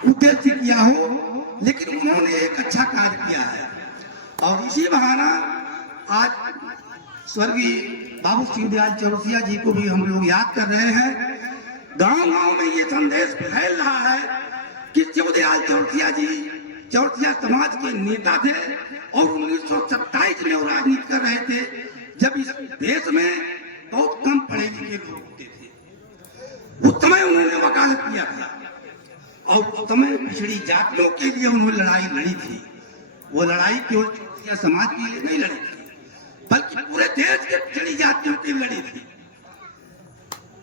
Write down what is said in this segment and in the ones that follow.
उद्देश्य किया हो, लेकिन उन्होंने एक अच्छा कार्य किया है। और इसी बहाना आज स्वर्गीय बाबू सिंह दयाल चौरसिया जी को भी हम लोग याद कर रहे हैं। गांव गांव में ये संदेश फैल रहा है कि शिवदयाल चौरसिया जी चौरसिया समाज के नेता थे और 1927 में वो राजनीति कर रहे थे, जब इस देश में बहुत कम पढ़े लिखे लोग होते थे। उस समय उन्होंने वकालत किया था और उस समय पिछड़ी जातियों के लिए उन्होंने लड़ाई लड़ी थी। वो लड़ाई केवल चौरसिया समाज के लिए नहीं लड़ी थी, बल्कि पूरे देश के पिछड़ी जातियों की लड़ी थी।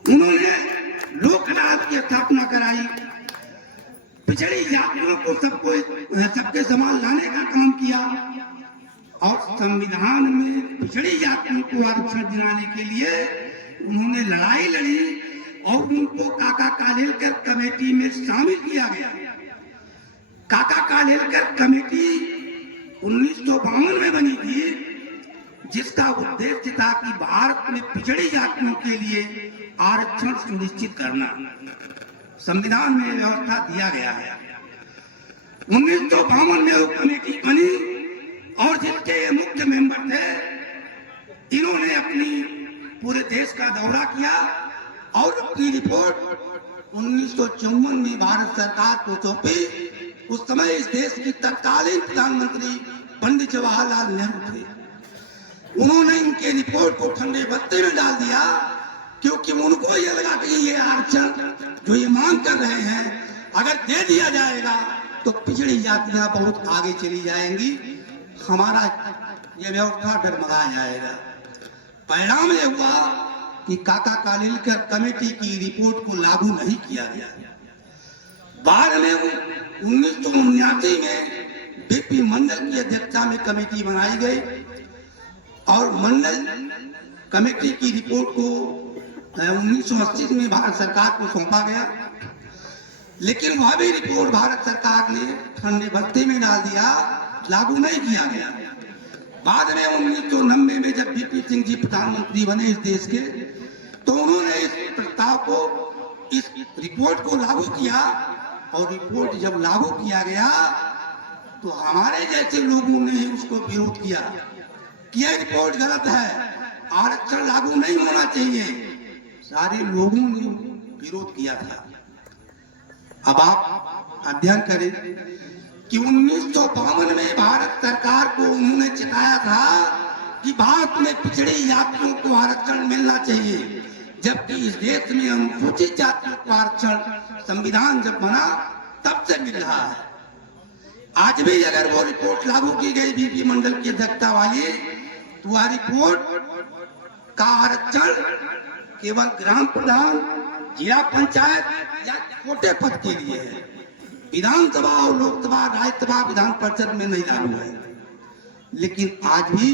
उन्होंने लोक अदालत की स्थापना कराई, पिछड़ी जातियों को सबके समान लाने का काम किया और संविधान में पिछड़ी जातियों को आरक्षण दिलाने के लिए उन्होंने लड़ाई लड़ी और उनको काका कालेलकर कमेटी में शामिल किया गया। काका कालेलकर कमेटी 1952 में बनी थी, जिसका उद्देश्य था कि भारत में पिछड़ी जातियों के लिए आरक्षण सुनिश्चित करना। संविधान में व्यवस्था दिया गया है। 1952 में वो कमेटी बनी और जिसके ये मुख्य मेंबर थे, इन्होंने अपनी पूरे देश का दौरा किया और अपनी रिपोर्ट 1954 में भारत सरकार को सौंपी। उस समय इस देश की तत्कालीन प्रधानमंत्री पंडित जवाहरलाल नेहरू थे। उन्होंने इनके रिपोर्ट को ठंडे बत्ते में डाल दिया, क्योंकि उनको ये लगा कि ये आरक्षण जो ये मांग कर रहे हैं अगर दे दिया जाएगा तो पिछड़ी जातियां बहुत आगे चली जाएंगी, हमारा ये व्यवस्था डगमगा जाएगा। परिणाम ये हुआ कि काका कालेलकर कमेटी की रिपोर्ट को लागू नहीं किया गया। बाद में 1979 में बीपी मंडल की अध्यक्षता में कमेटी बनाई गई और मंडल कमेटी की रिपोर्ट को 1980 में भारत सरकार को सौंपा गया, लेकिन वह भी रिपोर्ट भारत सरकार ने ठंडे बत्ते में डाल दिया, लागू नहीं किया गया। बाद में 1990 में जब बीपी सिंह जी प्रधानमंत्री बने इस देश के, तो उन्होंने इस प्रस्ताव को, इस रिपोर्ट को लागू किया और रिपोर्ट जब लागू किया गया तो हमारे जैसे लोगों ने उसको विरोध किया कि यह रिपोर्ट गलत है, आरक्षण लागू नहीं होना चाहिए। सारे लोगों ने विरोध किया था। अब आप अध्ययन करें कि 1952 में भारत सरकार को उन्होंने चिताया था कि भारत में पिछड़ी जातियों को आरक्षण मिलना चाहिए, जबकि इस देश में अनुसूचित जातियों को आरक्षण संविधान जब बना तब से मिल रहा है। आज भी अगर वो रिपोर्ट लागू की गई बीपी मंडल की अध्यक्षता वाली, तो वह रिपोर्ट का आरक्षण केवल ग्राम प्रधान, जिला पंचायत या छोटे पद के लिए है। विधानसभा और लोकसभा, राज्यसभा, विधान परिषद में नहीं लागू है। लेकिन आज भी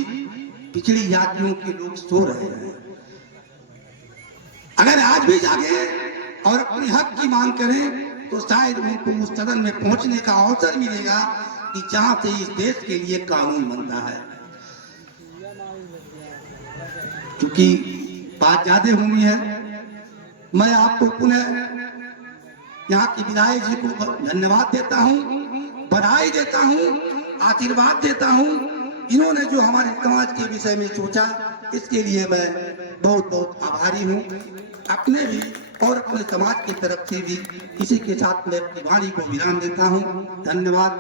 पिछड़ी जातियों के लोग सो रहे हैं। अगर आज भी जागे और अपने हक की मांग करें तो शायद उनको उस सदन में पहुंचने का अवसर मिलेगा कि जहां से इस देश के लिए कानून बनता है। क्योंकि बात ज्यादा होनी है, मैं आपको पुनः यहाँ की विधायक जी को धन्यवाद देता हूँ, बधाई देता हूँ, आशीर्वाद देता हूँ। इन्होंने जो हमारे समाज के विषय में सोचा, इसके लिए मैं बहुत बहुत आभारी हूँ। अपने भी और अपने समाज की तरफ से भी इसी के साथ मैं अपनी वाणी को विराम देता हूँ। धन्यवाद।